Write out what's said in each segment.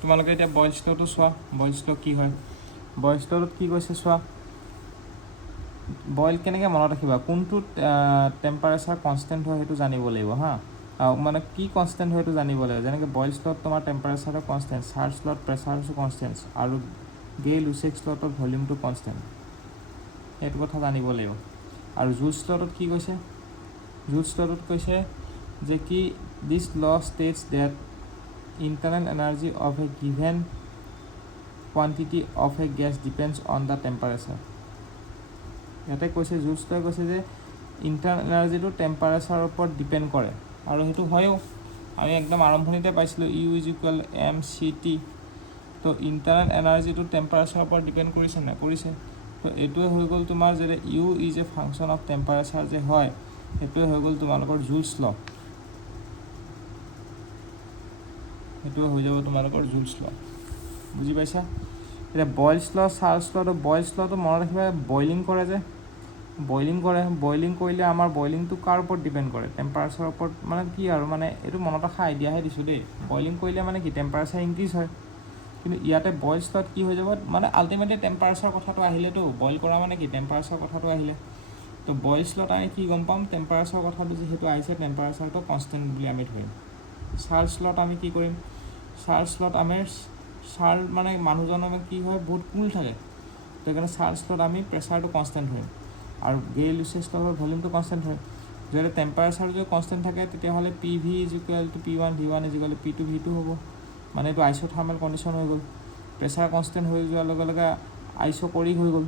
তোমালোকে এতিয়া বইলছ লটো চোৱা বইলছ ল কি হয় বইলছ লটোত কি কৈছে চোৱা বইল কেনেকৈ মনত ৰাখিবা কোনটো টেম্পাৰেচাৰ কনষ্টেণ্ট হয় সেইটো জানিব লাগিব হা মানে কি কনষ্টেণ্ট হয় সেইটো জানিব লাগিব যেনেকৈ বইলছ লত তোমাৰ টেম্পাৰেচাৰটো কনষ্টেণ্ট চাৰ্জ লত প্ৰেছাৰটো কনষ্টেণ্ট আৰু গে লুচেক্স লটত ভলিউমটো কনষ্টেণ্ট সেইটো কথা জানিব লাগিব আৰু জুচ লটত কি কৈছে জুচ লটত কৈছে যে কি দিছ ল states date internal energy of a given quantity of a gas depends on the temperature ইয়াতে কৈছে জুচটোৱে কৈছে যে ইণ্টাৰনেল এনাৰ্জিটো টেম্পাৰেচাৰৰ ওপৰত ডিপেণ্ড কৰে আৰু সেইটো হয়ও আমি একদম আৰম্ভণিতে পাইছিলোঁ U is equal M C T তো ইণ্টাৰনেল এনাৰ্জিটো টেম্পাৰেচাৰৰ ওপৰত ডিপেণ্ড কৰিছে নে কৰিছে তো এইটোৱে হৈ গ'ল তোমাৰ যে U is a function of temperature যে হয় সেইটোৱে হৈ গ'ল তোমালোকৰ জুলছ ল সেইটোৱে হৈ যাব তোমালোকৰ জুলছ ল বুজি পাইছা এতিয়া বইলছ ল চাৰ্লছ লটো বইলছ লটো মনত ৰাখিবা বইলিং কৰে যে বইলিং কৰিলে আমাৰ বইলিংটো কাৰ ওপৰত ডিপেণ্ড কৰে টেম্পাৰেচাৰৰ ওপৰত মানে কি আৰু মানে এইটো মনত ৰখা আইডিয়াহে দিছোঁ দেই বইলিং কৰিলে মানে কি টেম্পাৰেচাৰ ইনক্ৰিজ হয় কিন্তু ইয়াতে বইলছ লত কি হৈ যাব মানে আল্টিমেটলি টেম্পাৰেচাৰ কথাটো আহিলেতো বইল কৰা মানে কি টেম্পাৰেচাৰ কথাটো আহিলে তো বইলছ লত আমি কি গম পাম টেম্পাৰেচাৰ কথাটো যিহেতু আহিছে টেম্পাৰেচাৰটো কনষ্টেণ্ট বুলি আমি ধৰিম চাৰ্লছ লত আমি কি কৰিম চাৰ্লছ লত আমি চাৰ্ল মানে মানুহজনৰ কি হয় বহুত কুল থাকে সেইকাৰণে চাৰ্লছ লত আমি প্ৰেছাৰটো কনষ্টেণ্ট ধৰিম আৰু গে লুচেছ লটৰ ভলিউমটো কনষ্টেণ্ট হয় যদি টেম্পাৰেচাৰ যদি কনষ্টেণ্ট থাকে তেতিয়াহ'লে P V is equal to P one V one is equal to P two V two হ'ব মানে এইটো আইচ'থাৰ্মেল কণ্ডিশ্যন হৈ গ'ল প্ৰেছাৰ কনষ্টেণ্ট হৈ যোৱাৰ লগে লগে আইচ'কৰিক হৈ গ'ল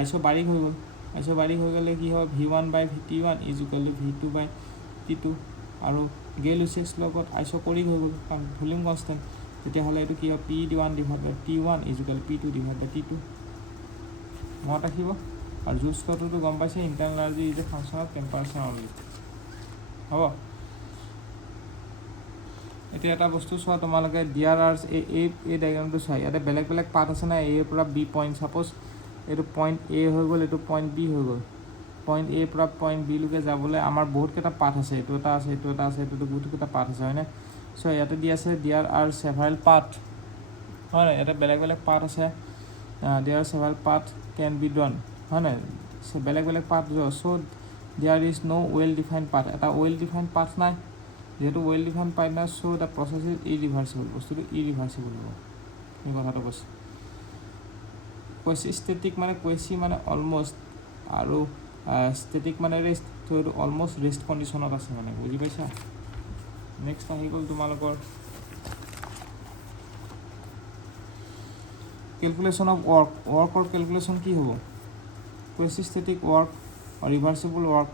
আইচ'বাৰিক হৈ গ'ল আইচ'বাৰিক হৈ গ'লে কি হয় V one by T one is equal to V two by T two আৰু গে লুচেছ লগত আইচ'কৰিক হৈ গ'ল কাৰণ ভলিউম কনষ্টেণ্ট তেতিয়াহ'লে এইটো কি হয় P one divide by T one is equal P two divide by T two মনত ৰাখিব আৰু জুচ লটোতো গম পাইছে internal energy is a function of temperature only হ'ব এতিয়া এটা বস্তু চোৱা তোমালোকে ডিয়াৰ আৰ্ছ এই ডায়েগ্ৰামটো চোৱা ইয়াতে বেলেগ বেলেগ পাৰ্ট আছে নাই এৰ পৰা বি পইণ্ট ছাপ'জ এইটো পইণ্ট এ হৈ গ'ল এইটো পইণ্ট বি হৈ গ'ল পইণ্ট এৰ পৰা পইণ্ট বিলৈকে যাবলৈ আমাৰ বহুতকেইটা পাৰ্ট আছে এইটো এটা আছে এইটো এটা আছে এইটোতো বহুতকেইটা পাৰ্ট আছে হয়নে চ' ইয়াতে দি আছে ডিয়াৰ আৰ ছেভাৰেল পাৰ্ট হয় নাই ইয়াতে বেলেগ বেলেগ পাৰ্ট আছে dear several part can be done হয় নাই বেলেগ বেলেগ part so' dear is no' well defined part এটা ৱেল ডিফাইণ্ড পাৰ্ট নাই যেহেতু ৱেল ডিফাইণ্ড পাৰ্ট নাই so' the process is irreversible বস্তুটো ইৰিভাৰ্চিবল হ'ব এই কথাটো কৈছে ষ্টেটিক মানে কুৱেচি মানে অলমষ্ট আৰু ষ্টেটিক মানে ৰেষ্ট ত' এইটো অলমষ্ট ৰেষ্ট কণ্ডিশ্যনত আছে মানে বুজি পাইছা নেক্সট আহি গ'ল তোমালোকৰ কেলকুলেশ্যন অফ ৱৰ্কৰ কেলকুলেশ্যন কি হ'ব quasi static work reversible work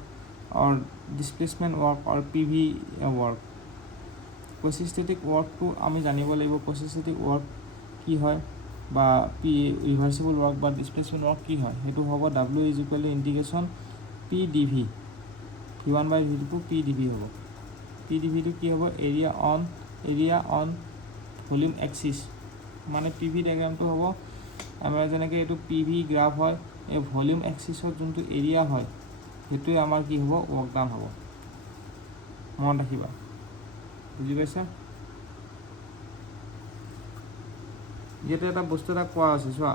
or displacement work or PV work quasi ৱৰ্কটো আমি জানিব লাগিব কোচিষ্টেটিক ৱৰ্ক কি হয় বা ৰিভাৰ্চিবল ৱৰ্ক বা ডিছপ্লেচমেণ্ট ৱৰ্ক কি হয় সেইটো হ'ব W is equal to integration P D V V one by V two P D V হ'ব পি ডি ভিটো কি হ'ব এৰিয়া অন ভলিউম এক্সিছ মানে পি ভি ডায়েগ্ৰামটো হ'ব আমাৰ যেনেকৈ এইটো পি ভি গ্ৰাফ হয় এই ভলিউম এক্সিছত যোনটো এৰিয়া হয় সেইটোৱে আমাৰ কি হ'ব ৱৰ্ক ডান হ'ব মনত ৰাখিবা বুজি পাইছা ইয়াতে এটা বস্তু এটা কোৱা আছে চোৱা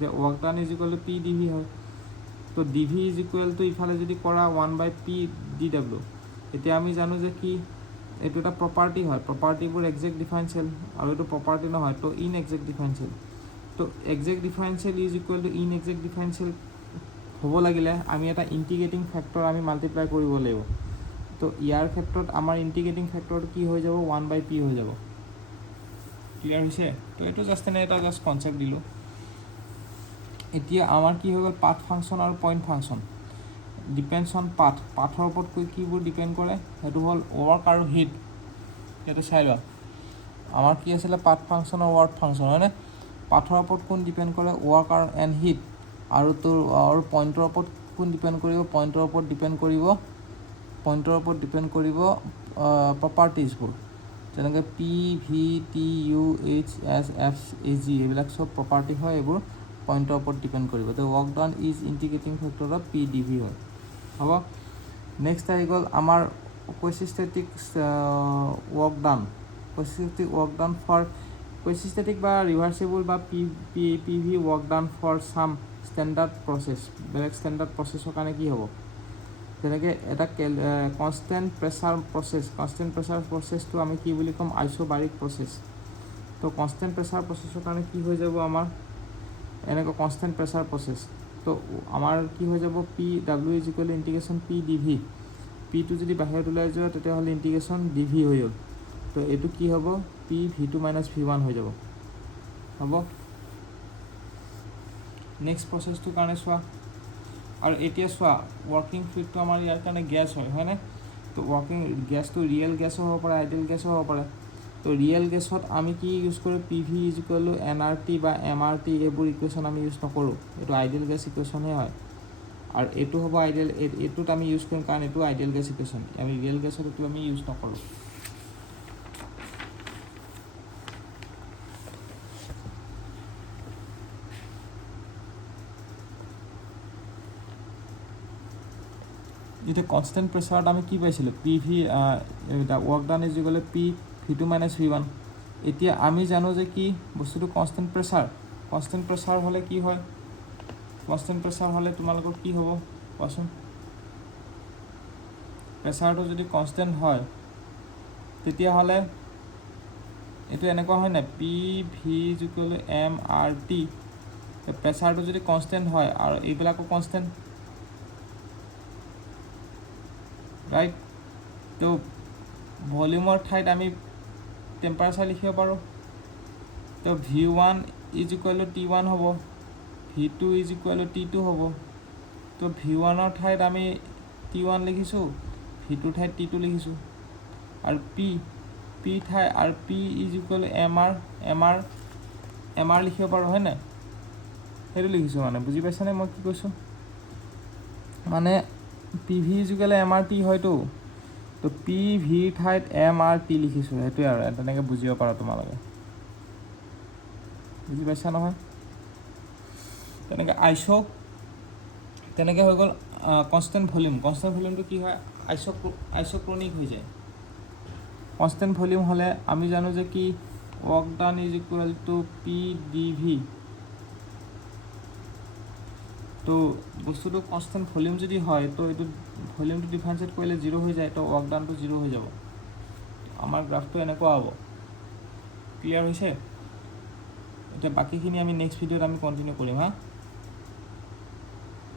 যে work done is equal to P D V হয় তো D V is equal two ইফালে যদি কৰা 1/p/dw এতিয়া আমি জানো যে কি এইটো এটা প্ৰপাৰ্টি হয় প্ৰপাৰ্টিবোৰ একজেক্ট ডিফাৰেঞ্চিয়েল আৰু এইটো প্ৰপাৰ্টি নহয় তো ইন একজেক্ট ডিফাৰেঞ্চিয়েল তো exact differential is equal to inexact differential হ'ব লাগিলে আমি এটা ইণ্টিগ্ৰেটিং ফেক্টৰ আমি মাল্টিপ্লাই কৰিব লাগিব তো ইয়াৰ ক্ষেত্ৰত আমাৰ ইণ্টিগ্ৰেটিং ফেক্টৰটো কি হৈ যাব 1/p হৈ যাব ক্লিয়াৰ হৈছে তো এইটো জাষ্ট এনে এটা জাষ্ট কনচেপ্ট দিলোঁ এতিয়া আমাৰ কি হৈ গ'ল পাথ ফাংচন আৰু পইণ্ট ফাংচন ডিপেণ্ডছ অন পাথৰ ওপৰত কিবোৰ ডিপেণ্ড কৰে সেইটো হ'ল ৱৰ্ক আৰু হিট ইয়াতে চাই লোৱা আমাৰ কি আছিলে পাথ ফাংচন আৰু ৱৰ্ক ফাংচন হয়নে পাথৰ ওপৰত কোন ডিপেণ্ড কৰে ৱৰ্ক আৰু এণ্ড হিট আৰু তোৰ আৰু পইণ্টৰ ওপৰত কোন ডিপেণ্ড কৰিব পইণ্টৰ ওপৰত ডিপেণ্ড কৰিব প্ৰপাৰ্টিজবোৰ যেনেকৈ P V T U H S F A G এইবিলাক চব প্ৰপাৰ্টি হয় এইবোৰ পইণ্টৰ ওপৰত ডিপেণ্ড কৰিব তো ৱৰ্ক ডান ইজ ইণ্টিগ্ৰেটিং ফেক্টৰত পি ডি ভি হয় হ'ব নেক্সট আহি গ'ল আমাৰ quasistatic work done coefficient work done for coefficient বা ৰিভাৰ্চিবল বা PV work done for some standard process বেলেগ ষ্টেণ্ডাৰ্ড প্ৰচেছৰ কাৰণে কি হ'ব যেনেকৈ এটা কনষ্টেণ্ট প্ৰেছাৰ প্ৰচেছটো আমি কি বুলি ক'ম আইচোবাৰিক প্ৰচেছ তো কনষ্টেণ্ট প্ৰেছাৰ প্ৰচেছৰ কাৰণে কি হৈ যাব আমাৰ এনেকুৱা কনষ্টেণ্ট প্ৰেছাৰ প্ৰচেছ তো আমাৰ কি হৈ যাব P W is equal integration P D V পিটো যদি বাহিৰত ওলাই যোৱা তেতিয়াহ'লে ইণ্টিগ্ৰেশ্যন ডি ভি হৈ গ'ল তো এইটো কি হ'ব পি ভি2 মাইনাছ ভি1 হৈ যাব হ'ব নেক্সট প্ৰচেছটোৰ কাৰণে চোৱা আৰু এতিয়া চোৱা ৱৰ্কিং ফ্লুইডটো আমাৰ ইয়াৰ কাৰণে গেছ হয়নে তো ৱৰ্কিং গেছটো ৰিয়েল গেছো হ'ব পাৰে আইডিয়েল গেছো হ'ব পাৰে তো ৰিয়েল গেছত আমি কি ইউজ কৰোঁ P V is equal two N R T বা এম আৰ টি এইবোৰ ইকুৱেশ্যন আমি ইউজ নকৰোঁ এইটো আইডিয়েল গেছ ইকুৱেশ্যনহে হয় আৰু এইটো হ'ব আইডিয়েল এইটোত আমি ইউজ কৰিম কাৰণ এইটো আইডিয়েল গেছ ইকুৱেশ্যন আমি ৰিয়েল গেছত এইটো আমি ইউজ নকৰোঁ এতিয়া কনষ্টেণ্ট প্ৰেছাৰত আমি কি পাইছিলোঁ P V work done is equal to P ভি2 minus V1 এতিয়া আমি জানো যে কি বস্তুটো কনষ্টেণ্ট প্ৰেছাৰ হ'লে কি হয় কনষ্টেণ্ট প্ৰেছাৰ হ'লে তোমালোকৰ কি হ'ব কোৱাচোন প্ৰেছাৰটো যদি কনষ্টেণ্ট হয় তেতিয়াহ'লে এইটো এনেকুৱা হয় নাই P V is equal to M R T প্ৰেছাৰটো যদি কনষ্টেণ্ট হয় আৰু এইবিলাকো কনষ্টেণ্ট ৰাইট তো ভলিউমৰ ঠাইত আমি টেম্পাৰেচাৰ লিখিব পাৰোঁ তো V1 is equal two T1 হ'ব V2 is equal two T2 হ'ব তো V1ৰ ঠাইত আমি T1 লিখিছোঁ V2 ঠাইত T2 লিখিছোঁ আৰু P ঠাই আৰু P is equal to M R লিখিব পাৰোঁ হয় নাই সেইটো লিখিছোঁ মানে বুজি পাইছানে মই কি কৈছোঁ মানে P V is equal M R T হয়তো তো পি ভিৰ ঠাইত এম আৰ টি লিখিছোঁ সেইটোৱে আৰু তেনেকৈ বুজিব পাৰা তোমালোকে বুজি পাইছা নহয় তেনেকৈ তেনেকৈ হৈ গ'ল কনষ্টেণ্ট ভলিউমটো কি হয় আইচক্ৰনিক হৈ যায় কনষ্টেণ্ট ভলিউম হ'লে আমি জানো যে কি work done is equal to P D V তো বস্তুটো কনষ্টেণ্ট ভলিউম যদি হয় তো এইটো ভলিউমটো ডিফাৰেঞ্চিয়েট কৰিলে 0 হৈ যায় তো ৱৰ্ক ডানটো 0 হৈ যাব আমাৰ গ্ৰাফটো এনেকুৱা হ'ব ক্লিয়াৰ হৈছে এতিয়া বাকীখিনি আমি নেক্সট ভিডিঅ'ত আমি কণ্টিনিউ কৰিম হা